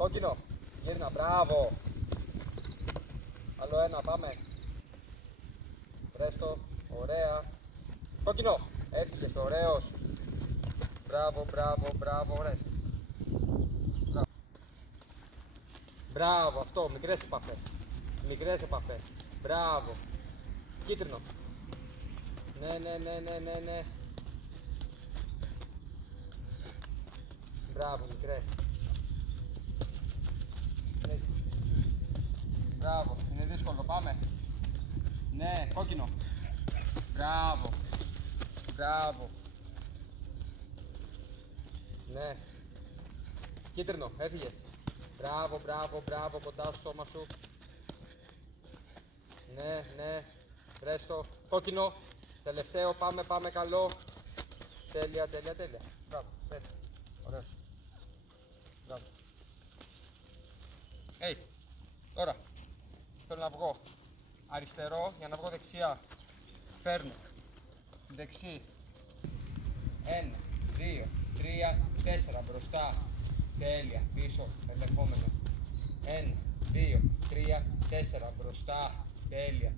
Κόκκινο. Γύρνα, μπράβο. Άλλο ένα, πάμε. Πρέστο, ωραία. Κόκκινο. Έφυγες, ωραίος. Μπράβο, μπράβο, μπράβο, ωραίος. Μπράβο. Μπράβο, αυτό, μικρές επαφές. Μικρές επαφές. Μπράβο. Κίτρινο. Ναι, ναι, ναι, ναι, ναι, ναι. Μπράβο, μικρές. Έτσι. Μπράβο, είναι δύσκολο, πάμε. Ναι, κόκκινο. Μπράβο. Μπράβο. Ναι. Κίτρινο, έφυγες. Μπράβο, μπράβο, μπράβο, κοντά στο σώμα σου. Ναι, ναι. Πρέστο. Κόκκινο. Τελευταίο, πάμε, πάμε, καλό. Τέλεια, τέλεια, τέλεια. Μπράβο, πες. Ωραίος. Μπράβο. Hey, τώρα θέλω να βγω αριστερό για να βγω δεξιά. Φέρνω. Δεξί. 1, 2, 3, 4 μπροστά. Τέλεια. Πίσω. Ελεγχόμενο. 1, 2, 3, 4 μπροστά. Τέλεια.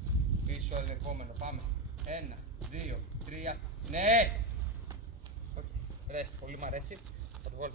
Πίσω ελεγχόμενο. Πάμε. 1, 2, 3. Ναι! Ρέστη, πολύ μ' αρέσει. Θα το βγάλω